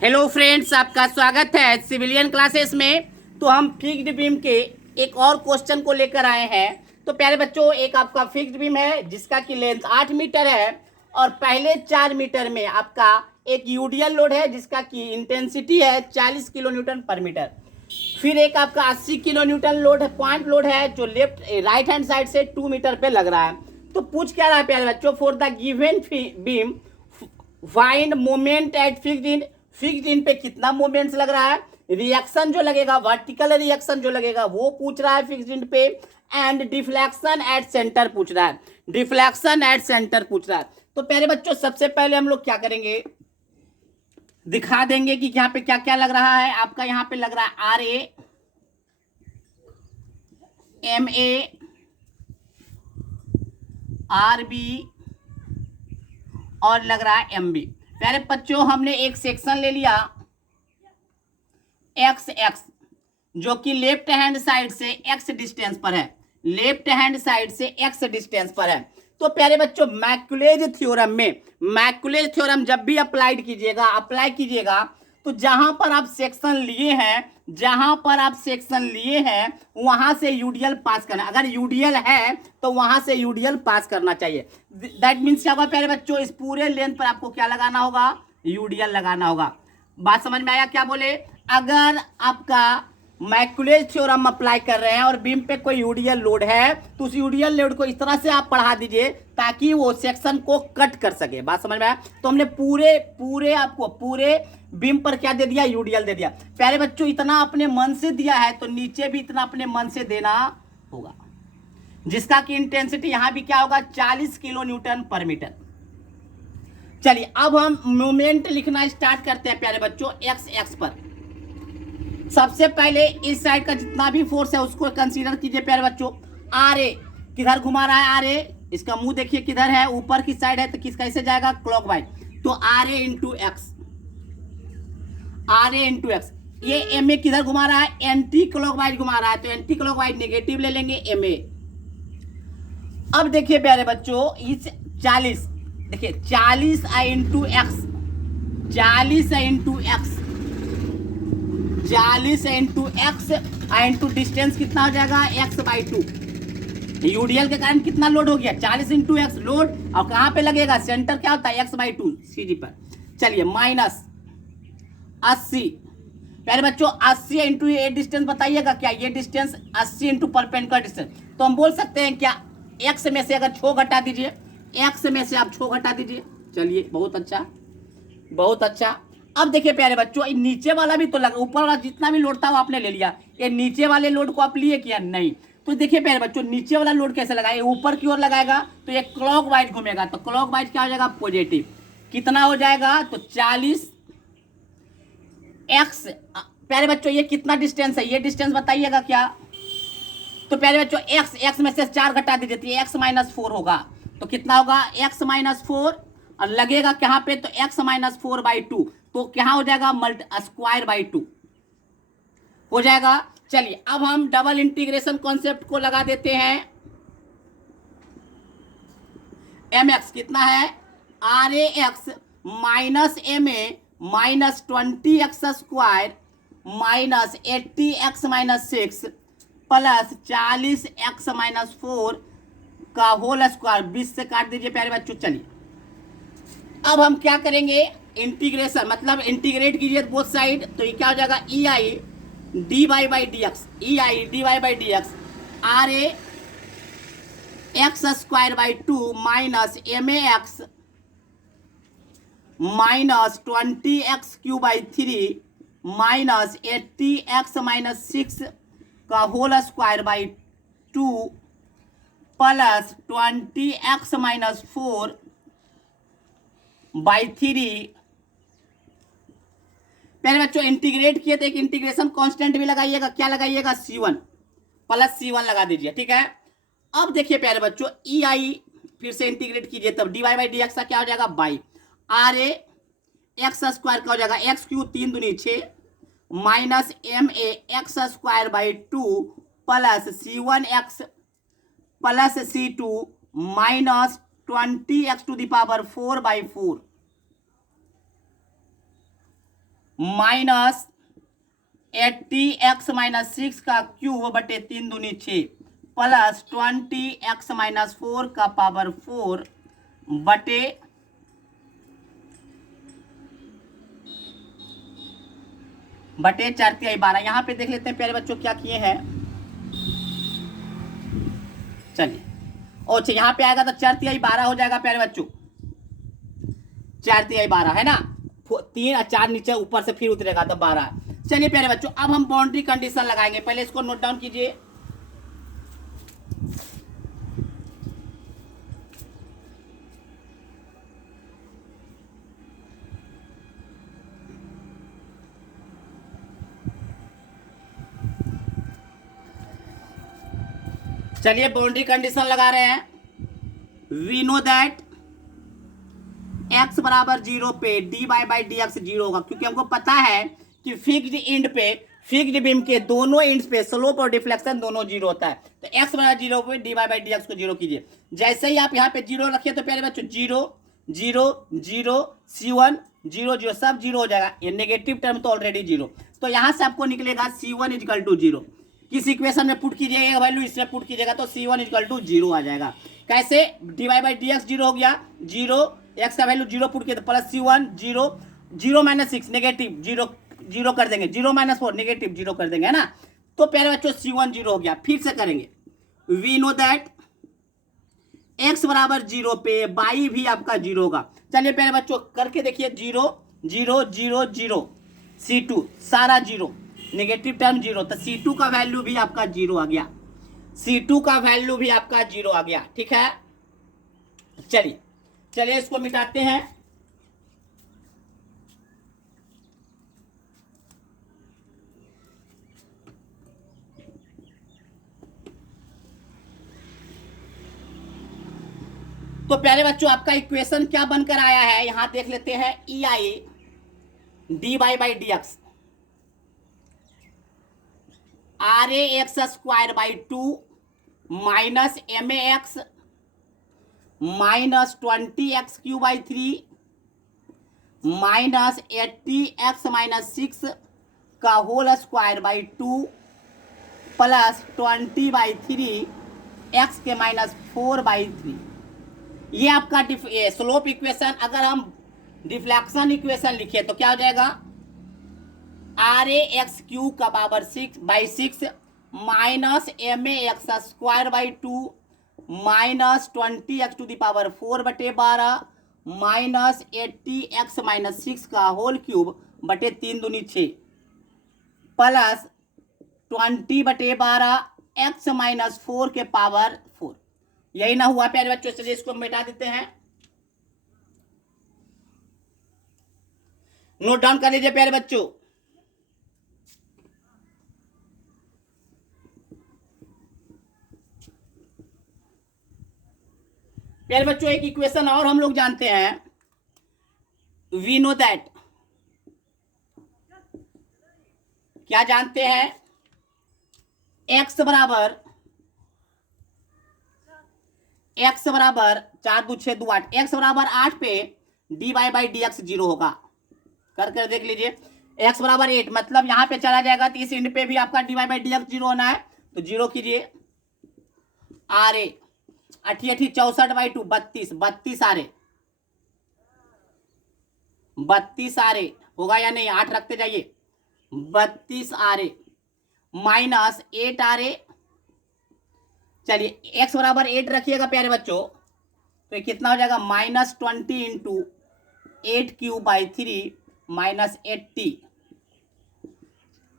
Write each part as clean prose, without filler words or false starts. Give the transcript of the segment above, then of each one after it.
Hello friends, आपका स्वागत है सिविलियन क्लासेस में। तो हम फिक्स्ड बीम के एक और क्वेश्चन को लेकर आए हैं। तो प्यारे बच्चों, एक आपका फिक्स्ड बीम है जिसका कि लेंथ 8 मीटर है और पहले 4 मीटर में आपका एक यूडीएल लोड है जिसका कि इंटेंसिटी है 40 किलो न्यूटन पर मीटर। फिर एक आपका 80 किलो न्यूटन लोड है, पॉइंट लोड है जो राइट हैंड साइड से 2 मीटर पे लग रहा है। तो पूछ क्या रहा है प्यारे बच्चों, for the given beam find moment at fixed in पे कितना मोमेंट्स लग रहा है, रिएक्शन जो लगेगा, वर्टिकल रिएक्शन जो लगेगा वो पूछ रहा है फिक्स्ड इन पे, एंड डिफ्लेक्शन एट सेंटर पूछ रहा है, डिफ्लेक्शन एट सेंटर पूछ रहा है। तो प्यारे बच्चों, सबसे पहले हम लोग क्या करेंगे, दिखा देंगे कि यहाँ पे क्या क्या लग रहा है। आपका यहाँ पे लग रहा है R A, M A, R B और लग रहा है एम बी। प्यारे बच्चों, हमने एक सेक्शन ले लिया एक्स एक्स जो कि लेफ्ट हैंड साइड से एक्स डिस्टेंस पर है, लेफ्ट हैंड साइड से एक्स डिस्टेंस पर है। तो प्यारे बच्चों, मैकुलेज थ्योरम में, मैकुलेज थ्योरम जब भी अप्लाई कीजिएगा तो जहां पर आप सेक्शन लिए हैं, जहां पर आप सेक्शन लिए हैं वहां से यूडीएल पास करना। अगर यूडीएल है तो वहां से यूडीएल पास करना चाहिए। दैट मीन्स क्या होगा प्यारे बच्चों, इस पूरे लेंथ पर आपको क्या लगाना होगा, यूडीएल लगाना होगा। बात समझ में आया क्या बोले? अगर आपका मैकुलेज थ्योरम अप्लाई कर रहे हैं और बीम पे कोई यूडीएल लोड है तो उस यूडीएल लोड को इस तरह से आप बढ़ा दीजिए ताकि वो सेक्शन को कट कर सके। बात समझ में आया? तो हमने पूरे बीम पर क्या दे दिया, यूडीएल दे दिया। प्यारे बच्चों, इतना अपने मन से दिया है तो नीचे भी इतना अपने मन से देना होगा, जिसका कि इंटेंसिटी यहां भी क्या होगा, 40 किलो न्यूटन पर मीटर। चलिए अब हम मोमेंट लिखना स्टार्ट करते हैं प्यारे बच्चों एक्स एक्स पर। सबसे पहले इस साइड का जितना भी फोर्स है उसको कंसीडर कीजिए प्यारे बच्चों। आर ए किधर घुमा रहा है, आर ए इसका मुंह देखिए किधर है, ऊपर की साइड है तो किस कैसे जाएगा, क्लॉकवाइज। तो R A into X, R A into X. ये एम ए किधर घुमा रहा है, एंटी क्लॉकवाइज घुमा रहा है तो एंटी क्लॉकवाइज नेगेटिव ले लेंगे एम ए। अब देखिए प्यारे बच्चों, इस 40 देखिए 40 I into X, 40 into X, 40 into X into distance कितना हो जाएगा, एक्स बाई 2। यूडीएल के कारण कितना लोड हो गया, 40 इंटू एक्स लोड, और कहां पे लगेगा, सेंटर क्या होता है, एक्स बाई 2 सीजी पर। चलिए माइनस 80। प्यारे बच्चों 80 इंटू ये डिस्टेंस बताइएगा क्या, ये डिस्टेंस 80 इंटू परपेंडिकुलर डिस्टेंस। तो हम बोल सकते हैं क्या, एक्स में से अगर 6 घटा दीजिए, एक्स में से आप 6 घटा दीजिए। चलिए बहुत अच्छा, बहुत अच्छा। अब देखिए प्यारे बच्चों, नीचे वाला भी तो लगा, ऊपर वाला जितना भी लोड था वो आपने ले लिया, ये नीचे वाले लोड को आप लिए क्या, नहीं। तो देखिए प्यारे बच्चों, नीचे वाला लोड कैसे लगाए, ऊपर की ओर लगाएगा तो ये क्लॉकवाइज घूमेगा, तो क्लॉकवाइज क्या हो जाएगा, पॉजिटिव। कितना हो जाएगा, तो 40 एक्स। प्यारे बच्चों ये कितना डिस्टेंस है, ये डिस्टेंस बताइएगा क्या। तो प्यारे बच्चों एक्स, एक्स में से 4 घटा दीजिए तो एक्स माइनस 4 होगा। तो कितना होगा, एक्स माइनस 4, और लगेगा कहां पे, तो एक्स माइनस 4 बाई 2, तो क्या हो जाएगा, स्क्वायर बाई 2 हो जाएगा। चलिए अब हम डबल इंटीग्रेशन कॉन्सेप्ट को लगा देते हैं। एम एक्स कितना है, R A X minus M A minus 20x square minus 80x minus 6 plus 40x minus 4 का होल स्क्वायर, 20 से काट दीजिए प्यारे बच्चों। चलिए अब हम क्या करेंगे, इंटीग्रेशन मतलब इंटीग्रेट कीजिए बोथ साइड, तो ये क्या हो जाएगा, E I D Y by D X, E I D Y by D X, R A X square by 2 minus M A X minus 20x cube by 3 minus 80x minus 6 का whole square by 2 plus 20x minus 4 by 3। पहले बच्चों integrate किए तो एक integration constant भी लगाइएगा, क्या लगाइएगा, C1 प्लस C1 लगा दीजिए, ठीक है। अब देखिए प्यारे बच्चों, ई आई फिर से इंटीग्रेट कीजिए तब D Y by D X का क्या हो जाएगा, by R A X square का हो जाएगा एक्स क्यूब 3 दूनी 6 minus M A X square by 2 plus C1 X plus C2 minus 20x to the power 4 by 4 minus 80x-6 का cube बटे 3 दूनी 6 प्लस 20x-4 का पावर 4 बटे 4×12। यहां पे देख लेते हैं प्यारे बच्चों क्या किए हैं। चलिए अच्छा यहां पे आएगा तो 4×12 हो जाएगा प्यारे बच्चों, 4×12 है ना, 3 और 4 नीचे ऊपर से फिर उतरेगा तो 12। चलिए प्यारे बच्चों अब हम बाउंड्री कंडीशन लगाएंगे, पहले इसको नोट डाउन कीजिए। चलिए बाउंड्री कंडीशन लगा रहे हैं। वी नो दैट x बराबर 0 पे dy बाई डी एक्स 0 होगा, क्योंकि हमको पता है कि फिक्स्ड इंड पे, फिक्स्ड बीम के दोनों इंड्स पे स्लोप और डिफ्लेक्शन दोनों 0 होता है। तो x बराबर 0 पे dy बाई डी एक्स को 0 कीजिए। जैसे ही आप यहाँ पे 0 रखिए तो प्यारे बच्चों 0 0 0 C1 0 0 सब 0 हो जाएगा। ये नेगेटिव टर्म तो ऑलरेडी 0, तो यहाँ से आपको निकलेगा C1 इक्वल टू 0। किस इक्वेशन में पुट कीजिएगा वैल्यू, इसमें पुट कीजिएगा तो C1 इक्वल टू 0 आ जाएगा। कैसे, dy बाई डी एक्स 0 हो गया, 0 x का वैल्यू 0 पुट किया तो प्लस C1 0 0 माइनस 6 नेगेटिव 0 0 कर देंगे, 0 माइनस 4 नेगेटिव 0 कर देंगे, है ना। तो प्यारे बच्चों C1 0 हो गया। फिर से करेंगे, वी नो दैट x बराबर 0 पे बाई भी आपका 0 होगा। चलिए प्यारे बच्चों करके देखिए, 0 0 0 0 C2 सारा 0, नेगेटिव टर्म 0, तो C2 का वैल्यू भी आपका 0 आ गया, C2 का वैल्यू भी आपका 0 आ गया। ठीक है, चलिए चलिए इसको मिटाते हैं। तो प्यारे बच्चों आपका इक्वेशन क्या बनकर आया है, यहां देख लेते हैं। EI dy by D X RAX² 2 minus MAX minus 20x³ 3 minus 80x-6 का whole square by 2 plus 20/3 x के माइनस 4/3। ये आपका स्लोप इक्वेशन। अगर हम डिफ्लेक्शन इक्वेशन लिखे तो क्या हो जाएगा, RAX³ का power 6/6 minus MAX² 2 minus 20x⁴ बटे 12 माइनस 80x-6 का होल क्यूब बटे 3 दूनी 6 प्लस 20/12 x-4 के पावर 4। यही ना हुआ प्यारे बच्चों, चलिए इसको मिटा देते हैं। नोट डाउन कर लीजिए प्यारे बच्चों। प्यारे बच्चों एक इक्वेशन और हम लोग जानते हैं, वी नो दैट, क्या जानते हैं, x बराबर 4 2 6 2 8, x बराबर 8 पे dy बाई डी एक्स 0 होगा। कर देख लीजिए, x बराबर 8 मतलब यहां पे चला जाएगा तो इस इंड पे भी आपका dy बाई डी एक्स 0 होना है, तो 0 कीजिए। RA 8 8 64/2 32 32 RA होगा या नहीं, 8 रखते जाइए, 32 RA माइनस 8 RA। चलिए x बराबर 8 रखिएगा प्यारे बच्चों, तो ये कितना हो जाएगा, माइनस 20 इंटू 8³/3 माइनस 80,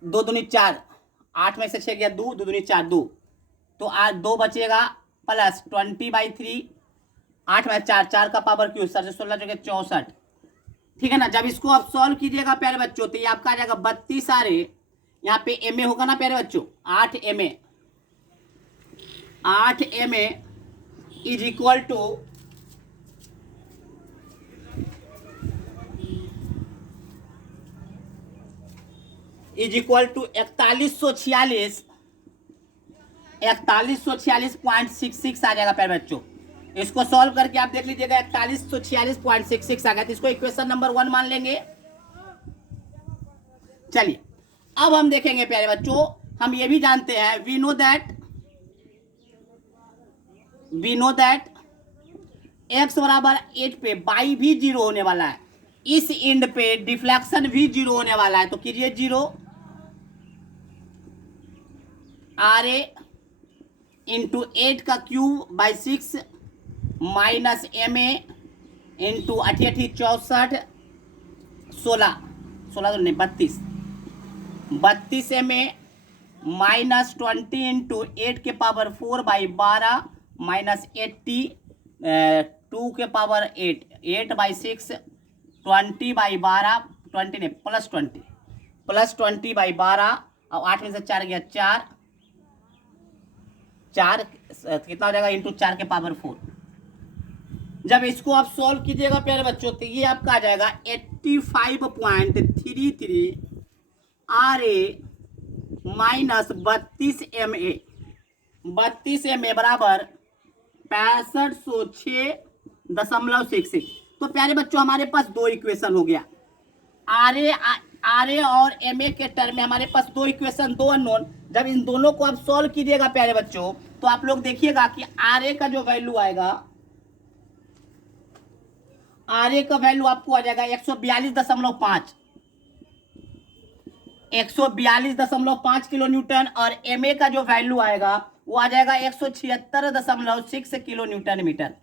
2 दूनी 4, 8 में से 6 गया 2, 2 दूनी 4 2, तो 2 बचेगा प्लस 20/3, 8 में 4 4 का पावर क्यूब 16 जगह 64। ठीक है ना। जब इसको आप सॉल्व कीजिएगा प्यारे बच्चों तो ये आपका आ जाएगा 32 RA, यहाँ पे MA होगा ना प्यारे बच्चों, 8 MA is equal to is equal to 4146.66 आ जाएगा प्यारे बच्चों। इसको सॉल्व करके आप देख लीजिएगा 4146.66 आ गया, तो इसको इक्वेशन नंबर 1 मान लेंगे। चलिए अब हम देखेंगे प्यारे बच्चों, हम ये भी जानते हैं, वी नो दैट x बराबर 8 पे y भी 0 होने वाला है, इस एंड पे डिफ्लेक्शन भी 0 होने वाला है। तो कीजिए 0 RA इंटू 8 का cube by 6 minus MA into 8 64 16 तो नहीं 32 MA माइनस 20 इंटू 8 के पावर 4 बाई 12 माइनस 80 2 के पावर 8 बाई 6 20 बाई 12 20 नहीं प्लस 20 बाई 12 और 8 में से 4 गया 4 कितना हो जाएगा इंटू 4 के पावर 4। जब इसको आप सॉल्व कीजिएगा प्यारे बच्चों तो ये आपका आ जाएगा 85.33 RA माइनस 32 MA बराबर 6506.66। तो प्यारे बच्चों हमारे पास दो इक्वेशन हो गया, RA और MA के टर्म में हमारे पास दो इक्वेशन, दो अननोन। जब इन दोनों को आप सॉल्व कीजिएगा प्यारे बच्चों तो आप लोग देखिएगा कि RA का जो वैल्यू आएगा, RA का वैल्यू आपको आ जाएगा 142.5 किलो न्यूटन, और MA का जो वैल्यू आएगा वो आ जाएगा 176.6 किलो न्यूटन मीटर।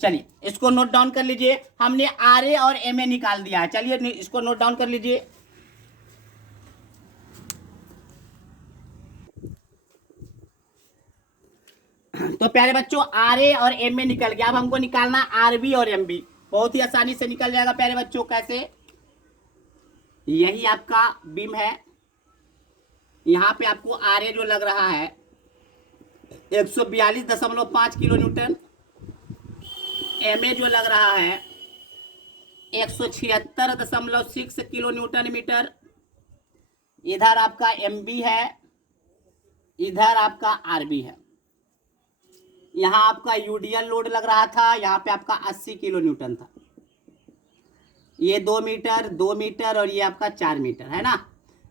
चलिए इसको नोट डाउन कर लीजिए, हमने RA और MA निकाल दिया है। चलिए इसको नोट डाउन कर लीजिए। तो प्यारे बच्चों RA और MA निकल गया, अब हमको निकालना RB और MB। बहुत ही आसानी से निकल जाएगा प्यारे बच्चों। कैसे? यही आपका बीम है, यहां पे आपको RA जो लग रहा है 142.5 किलो न्यूटन, MA जो लग रहा है 176.6 किलो न्यूटन मीटर। इधर आपका MB है, इधर आपका RB है। यहाँ आपका यूडीएल लोड लग रहा था, यहाँ पे आपका 80 किलो न्यूटन था। ये 2 मीटर और ये आपका 4 मीटर है ना,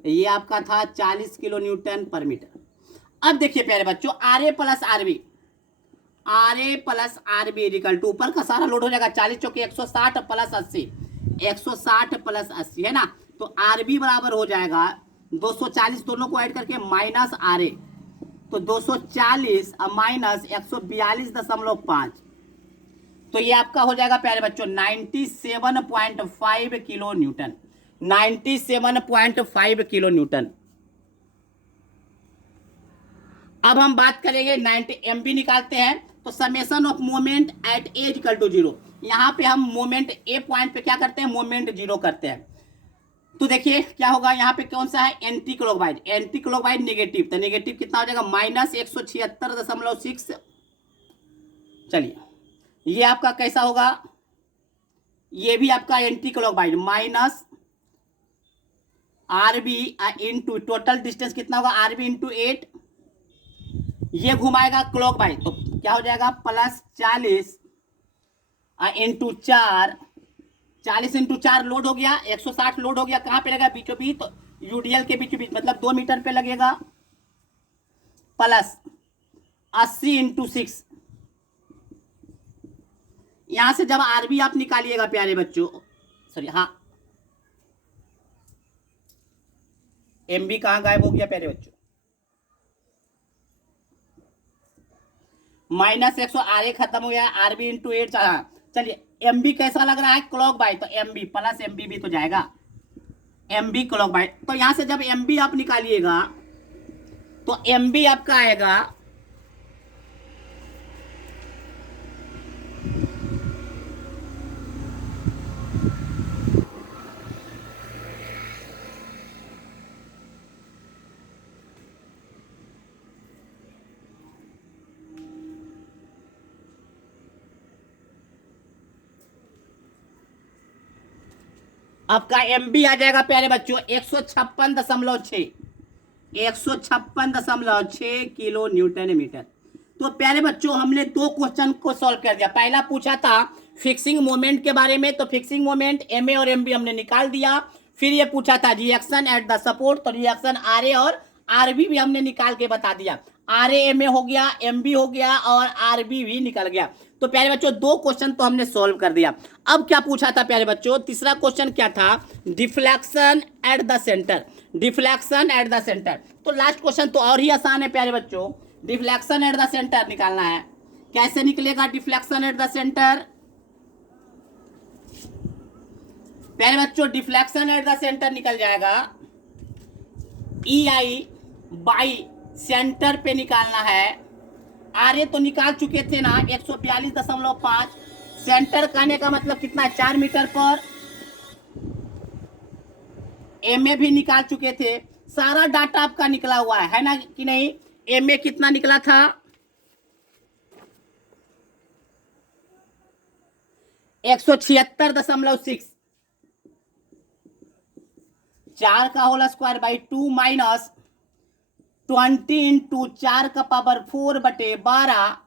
ये आपका था 40 किलो न्यूटन पर मीटर। अब देखिए प्यारे बच्चों, RA plus RB equal to ऊपर का सारा लोड हो जाएगा 40 चौके 160 प्लस 80 है ना। तो RB बराबर हो जाएगा 240, दोनों को ऐड करके माइनस RA, तो 240 माइनस 142.5, तो ये आपका हो जाएगा प्यारे बच्चों 97.5 किलो न्यूटन। 97.5 kilo Newton. अब हम बात करेंगे 90 MB निकालते हैं, तो summation of moment at A equal to 0। यहाँ पे हम मोमेंट ए पॉइंट पे क्या करते हैं, मोमेंट 0 करते हैं। तो देखिए क्या होगा, यहाँ पे कौन सा है, एंटी क्लॉकवाइज नेगेटिव, तो नेगेटिव कितना हो जाएगा माइनस 176.6। चलिए ये आपका कैसा होगा, ये भी आपका anti clockwise minus RB into total distance कितना होगा RB इंटू 8, ये घुमाएगा क्लॉकवाइज, तो क्या हो जाएगा प्लस 40 इंटू 4, 40 इंटू 4 लोड हो गया, 160 लोड हो गया। कहाँ पे लगेगा, बीचों बीच, तो यूडीएल के बीचों बीच, मतलब 2 मीटर पे लगेगा, प्लस 80 इंटू 6। यहां से जब RB आप निकालिएगा प्यारे बच्चों, सॉरी हाँ MB कहाँ गायब हो गया प्यारे बच्चों, माइनस 100, RA खत्म हो गया, RB इंटू 8। चलिए MB कैसा लग रहा है, क्लॉकवाइज, तो MB प्लस MB भी तो जाएगा, MB क्लॉकवाइज। तो यहां से जब MB आप निकालिएगा तो MB आपका आएगा आपका MB आ जाएगा प्यारे बच्चों 156.6 किलो न्यूटन मीटर। तो प्यारे बच्चों हमने दो क्वेश्चन को सॉल्व कर दिया। पहला पूछा था फिक्सिंग मोमेंट के बारे में, तो फिक्सिंग मोमेंट MA और MB हमने निकाल दिया। फिर ये पूछा था रिएक्शन एट द सपोर्ट, तो रिएक्शन आर ए और आर बी भी हमने निकाल के बता दिया। आर ए एम ए हो गया, एम बी हो गया और आर बी भी निकल गया। तो प्यारे बच्चों 2 क्वेश्चन तो हमने सॉल्व कर दिया। अब क्या पूछा था प्यारे बच्चों, तीसरा क्वेश्चन क्या था, deflection at the centre, deflection at the centre. तो लास्ट क्वेश्चन तो और ही आसान है प्यारे बच्चों, डिफ्लेक्शन एट द सेंटर निकालना है। कैसे निकलेगा डिफ्लेक्शन एट द सेंटर? प्यारे बच्चों डिफ्लेक्शन एट द सेंटर निकल जाएगा ई आई बाई सेंटर पे निकालना है। आर ए तो निकाल चुके थे ना 142.5, सेंटर कहने का मतलब कितना है 4 मीटर पर। एम ए भी निकाल चुके थे, सारा डाटा आपका निकला हुआ है ना कि नहीं। एम ए कितना निकला था 176.6, 4 का whole square by 2 minus 20 into 4 का पावर 4 बटे 12,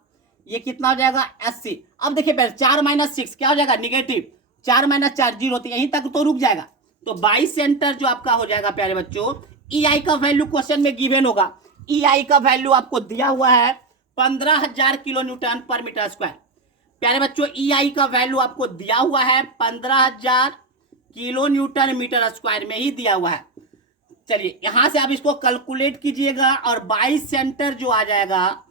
ये कितना हो जाएगा 80। अब देखिए पहले 4 माइनस 6 क्या हो जाएगा निगेटिव, 4 माइनस 4 जीरो, तो यहीं तक तो रुक जाएगा। तो बाई सेंटर जो आपका हो जाएगा प्यारे बच्चों, ई आई का वैल्यू क्वेश्चन में गिवन होगा। ई आई का वैल्यू आपको दिया हुआ है 15,000 किलो न्यूटन पर मीटर स्क्वायर। प्यारे बच्चों ई आई का वैल्यू आपको दिया हुआ है 15,000 किलो न्यूटन मीटर स्क्वायर में ही दिया हुआ है। चलिए यहां से आप इसको कैलकुलेट कीजिएगा और बाई सेंटर जो आ जाएगा,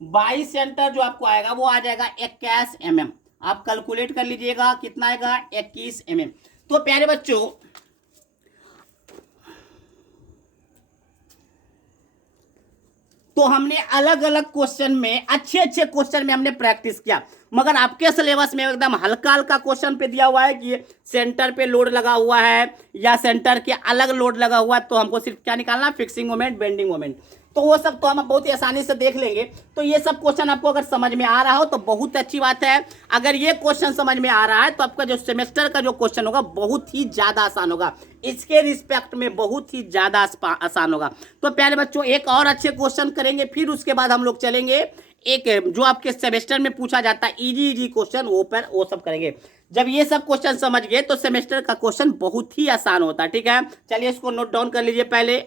बाई सेंटर जो आपको आएगा वो आ जाएगा 21 mm। आप कैलकुलेट कर लीजिएगा कितना आएगा 21 mm। तो प्यारे बच्चों तो हमने अलग अलग क्वेश्चन में अच्छे अच्छे क्वेश्चन में हमने प्रैक्टिस किया, मगर आपके सिलेबस में एकदम हल्का हल्का क्वेश्चन पे दिया हुआ है कि सेंटर पे लोड लगा हुआ है या सेंटर के अलग लोड लगा हुआ है, तो हमको सिर्फ क्या निकालना, फिक्सिंग मोमेंट, बेंडिंग मोमेंट। तो वो सब तो हम बहुत ही आसानी से देख लेंगे। तो ये सब क्वेश्चन आपको अगर समझ में आ रहा हो तो बहुत अच्छी बात है। अगर ये क्वेश्चन समझ में आ रहा है तो आपका जो सेमेस्टर का जो क्वेश्चन होगा बहुत ही ज़्यादा आसान होगा, इसके रिस्पेक्ट में बहुत ही ज़्यादा आसान होगा। तो प्यारे बच्चों एक और अच्छे क्वेश्चन करेंगे, फिर उसके बाद हम लोग चलेंगे एक जो आपके सेमेस्टर में पूछा जाता है इजी इजी क्वेश्चन, वो सब करेंगे। जब ये सब क्वेश्चन समझ गए तो सेमेस्टर का क्वेश्चन बहुत ही आसान होता है। ठीक है, चलिए इसको नोट डाउन कर लीजिए पहले।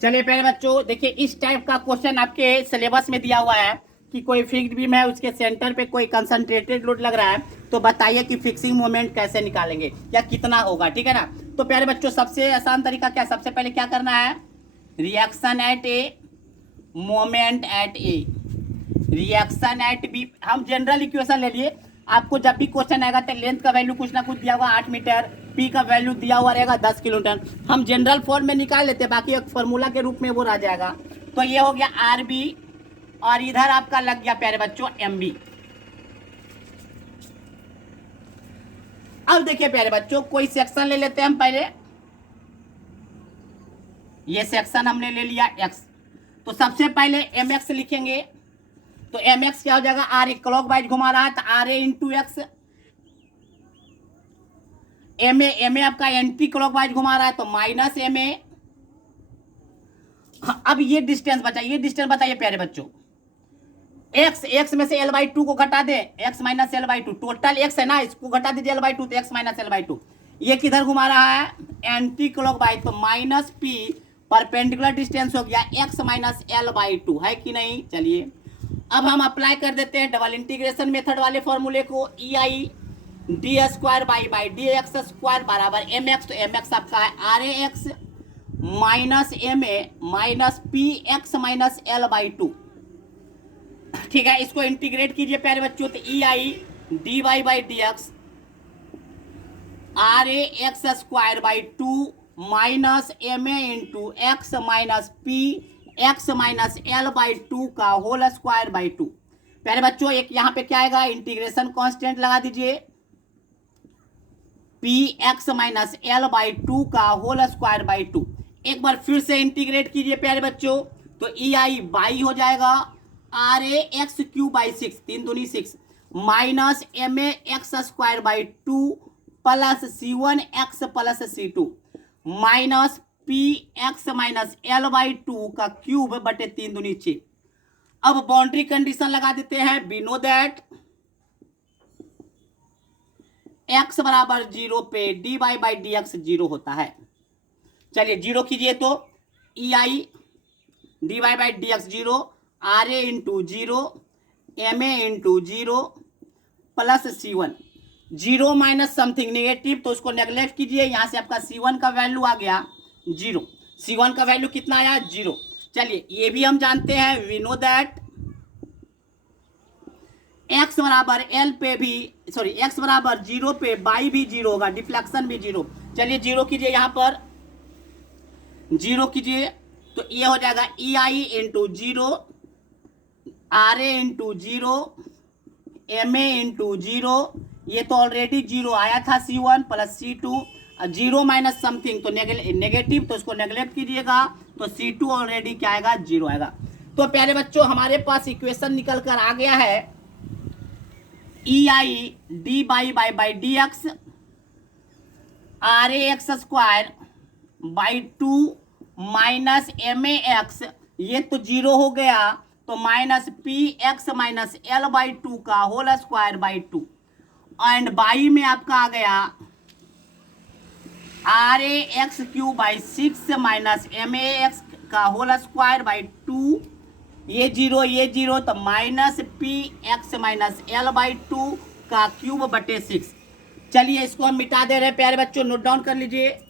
चलिए प्यारे बच्चों देखिए इस टाइप का क्वेश्चन आपके सिलेबस में दिया हुआ है कि कोई फिक्स्ड बीम है, उसके सेंटर पे कोई कंसंट्रेटेड लोड लग रहा है, तो बताइए कि फिक्सिंग मोमेंट कैसे निकालेंगे या कितना होगा। ठीक है ना। तो प्यारे बच्चों सबसे आसान तरीका क्या, सबसे पहले क्या करना है, reaction at A, moment at A, reaction at B. हम जनरल इक्वेशन ले लिए, आपको जब भी क्वेश्चन आएगा तो लेंथ का वैल्यू कुछ ना कुछ दिया हुआ 8 मीटर, पी का वैल्यू दिया हुआ रहेगा 10 किलोमीटर, हम जनरल फॉर्म में निकाल लेते हैं, बाकी एक फॉर्मूला के रूप में वो रह जाएगा। तो ये हो गया आर बी और इधर आपका लग गया प्यारे बच्चों एम बी। अब देखिए प्यारे बच्चों कोई सेक्शन ले लेते हैं हम पहले, ये सेक्शन हमने ले लिया एक्स, तो सबसे पहले एम एक्स लिखेंगे। तो एम एक्स क्या हो जाएगा, आर ए क्लॉक वाइज घुमा रहा है तो R A into X, M A आपका एंटी क्लॉक वाइज घुमा रहा है तो माइनस एम ए। अब ये डिस्टेंस बचा, ये डिस्टेंस बताइए प्यारे बच्चों, एक्स में से एल बाई 2 को घटा दे, X minus L by 2, total X है ना, इसको घटा दीजिए एल बाई 2 तो एक्स माइनस एल बाई 2। ये किधर घुमा रहा है, एंटी क्लॉक वाइज, तो माइनस पी परपेंडिकुलर डिस्टेंस हो गया एक्स माइनस एल बाई 2, है कि नहीं। चलिए अब हम अप्लाई कर देते हैं डबल इंटीग्रेशन मेथड वाले फॉर्मूले को, E I D square by D X square बराबर एम एक्स, तो एम एक्स आपका है R A X minus M A minus P X minus L by 2। ठीक है, इसको इंटीग्रेट कीजिए प्यारे बच्चों, तो E I D Y by D X R A X square by 2 minus M A into X minus P X minus L by 2 का whole square by 2। प्यारे बच्चों एक यहाँ पे क्या आएगा, इंटीग्रेशन कांस्टेंट लगा दीजिए, P X minus L by 2 का होल स्क्वायर बाई 2। एक बार फिर से इंटीग्रेट कीजिए प्यारे बच्चों, तो ई आई बाई हो जाएगा R A X cube by 6, 3 दूनी 6 minus M A X square by 2 plus C1 X plus C2 minus P X minus L by 2 का क्यूब बटे 3 दूनी 6। अब बाउंड्री कंडीशन लगा देते हैं, वी नो दैट x बराबर 0 पे dy बाई डी एक्स 0 होता है। चलिए 0 कीजिए तो E I dy by D X 0, R A into 0, M A into 0 plus C1। 0 minus something negative, तो उसको नेग्लेक्ट कीजिए। यहां से आपका C1 का वैल्यू आ गया 0। C1 का वैल्यू कितना आया 0। चलिए ये भी हम जानते हैं, वी नो दैट x बराबर एल पे भी सॉरी x बराबर 0 पे बाई भी 0 होगा, डिफ्लेक्शन भी 0। चलिए 0 कीजिए, यहां पर 0 कीजिए तो ये हो जाएगा E I into 0, R A into 0, M A into 0। ये तो ऑलरेडी 0 आया था C1 plus C2। 0 minus something तो नेगेटिव, तो उसको नेगलेक्ट कीजिएगा, तो C2 ऑलरेडी क्या आएगा 0 आएगा। तो प्यारे बच्चों हमारे पास इक्वेशन निकल कर आ गया है E I D by D X R A X square by 2 minus M A X, ये तो 0 हो गया, तो minus P X minus L by 2 का whole square by 2, and by में आपका आ गया R A X cube by 6 minus M A X का होल स्क्वायर बाई 2, ये 0 तो minus P X minus L by 2 का क्यूब बटे 6। चलिए इसको हम मिटा दे रहे हैं प्यारे बच्चों, नोट डाउन कर लीजिए।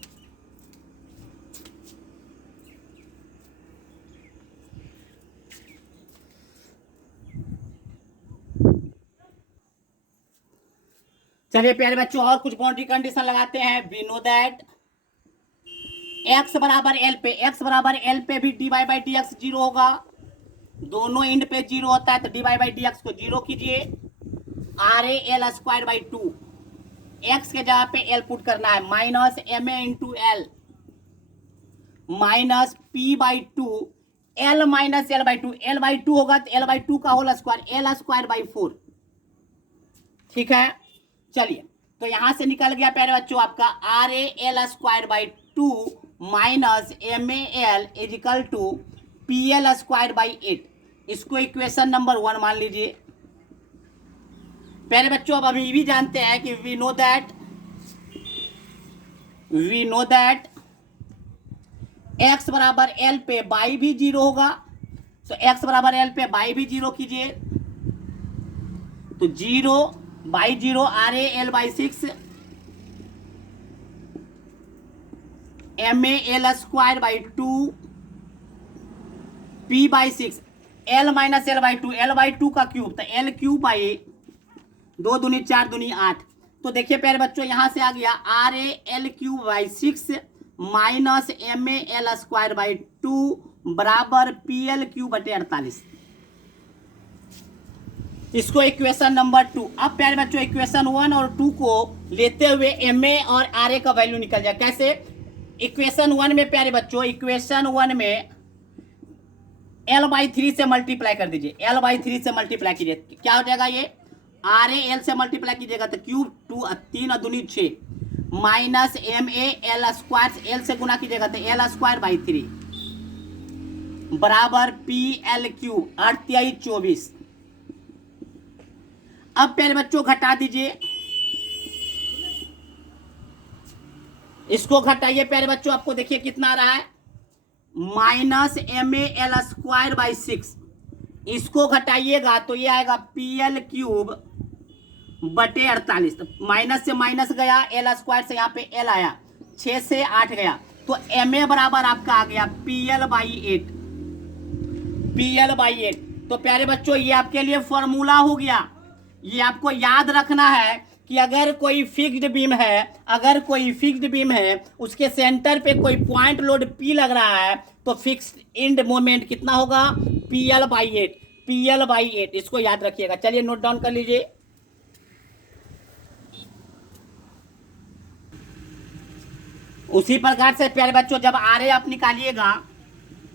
चलिए प्यारे बच्चों और कुछ बाउंड्री कंडीशन लगाते हैं। वी नो दैट x बराबर एल पे भी डी बाई डी एक्स 0 होगा, दोनों इंड पे 0 होता है, तो डी बाई डी एक्स को 0 कीजिए। R A L square by 2, X के जगह पे एल पुट करना है, minus M A into L minus P by 2, L minus L by 2, L by 2 होगा तो एल बाई 2 का whole square, L square by 4। ठीक है, चलिए तो यहां से निकल गया प्यारे बच्चों आपका R A L square by 2 minus M A L equal to P L square by 8। इसको इक्वेशन नंबर 1 मान लीजिए। प्यारे बच्चों अब अभी भी जानते हैं कि वी नो दैट x बराबर एल पे बाई भी 0 होगा, तो x बराबर एल पे बाई भी 0 कीजिए, तो 0 by 0 R A L by 6 M A L square by 2 P by 6 L minus L by 2, L by 2 का क्यूब, तो एल क्यूब बाई 2 दूनी 4 दूनी 8। तो देखिए प्यारे बच्चों यहां से आ गया R A L cube by 6 minus M A L square by 2 बराबर पी एल क्यूब बटे 48। इसको इक्वेशन नंबर 2। अब प्यारे बच्चों इक्वेशन 1 और 2 को लेते हुए एम ए और आर ए का वैल्यू निकल जाए। कैसे? इक्वेशन 1 में प्यारे बच्चों, इक्वेशन 1 में एल बाई 3 से मल्टीप्लाई कर दीजिए, एल बाई 3 से मल्टीप्लाई कीजिए, क्या हो जाएगा ये आर ए एल से मल्टीप्लाई कीजिएगा तो क्यूब 2 3 और दूनी 6 minus M A L square, L से गुना कीजिएगा तो एल स्क्वायर बाई 3 बराबर पी एल क्यूब 8 3 24। अब प्यारे बच्चों घटा दीजिए, इसको घटाइए प्यारे बच्चों, आपको देखिए कितना आ रहा है minus M A L square by 6। इसको घटाइएगा तो ये आएगा पी एल क्यूब बटे 48। तो माइनस से माइनस गया, एल स्क्वायर से यहाँ पे एल आया, 6 से 8 गया, तो एम ए बराबर आपका आ गया P L by 8, P L by 8। तो प्यारे बच्चों ये आपके लिए फॉर्मूला हो गया। ये आपको याद रखना है कि अगर कोई फिक्स्ड बीम है, उसके सेंटर पे कोई पॉइंट लोड P लग रहा है, तो फिक्स्ड एंड मोमेंट कितना होगा PL बाई 8, PL बाई 8। इसको याद रखिएगा। चलिए नोट डाउन कर लीजिए। उसी प्रकार से प्यारे बच्चों जब RA आप निकालिएगा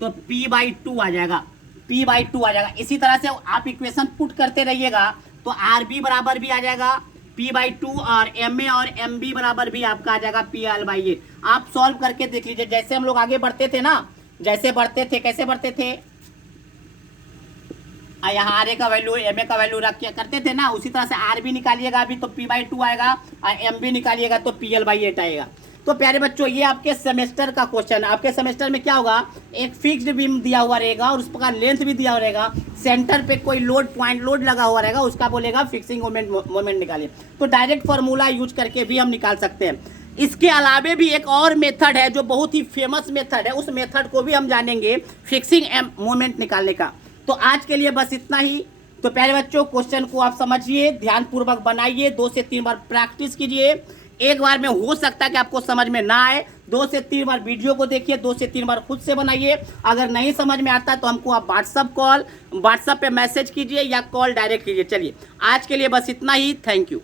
तो P बाई 2 आ जाएगा, P बाई 2 आ जाएगा। इसी तरह से आप इक्वेशन पुट करते रहिएगा तो RB बराबर भी आ जाएगा P बाई 2 और MA और MB बराबर भी आपका आ जाएगा PL बाई 8। आप सॉल्व करके देख लीजिए। जैसे हम लोग आगे बढ़ते थे ना, कैसे बढ़ते थे, यहाँ आर ए का वैल्यू एम ए का वैल्यू रख के करते थे ना, उसी तरह से आर भी निकालिएगा अभी तो P/2 आएगा, और एम भी निकालिएगा तो PL/8 आएगा। तो प्यारे बच्चों ये आपके सेमेस्टर का क्वेश्चन, आपके सेमेस्टर में क्या होगा, एक फिक्स्ड बीम दिया हुआ रहेगा और उसका लेंथ भी दिया हुआ रहेगा, सेंटर पे कोई लोड पॉइंट लोड लगा हुआ रहेगा, उसका बोलेगा फिक्सिंग मोमेंट निकालिए। तो डायरेक्ट फार्मूला यूज करके भी हम निकाल सकते हैं। इसके अलावे भी एक और मेथड है जो बहुत ही फेमस मेथड है, उस मेथड को भी हम जानेंगे फिक्सिंग मोमेंट निकालने का। तो आज के लिए बस इतना ही। तो प्यारे बच्चों क्वेश्चन को आप समझिए, ध्यानपूर्वक बनाइए, 2 से 3 बार प्रैक्टिस कीजिए। एक बार में हो सकता है कि आपको समझ में ना आए, 2 से 3 बार वीडियो को देखिए, 2 से 3 बार खुद से बनाइए। अगर नहीं समझ में आता तो हमको आप व्हाट्सएप पे मैसेज कीजिए या कॉल डायरेक्ट कीजिए। चलिए आज के लिए बस इतना ही, थैंक यू।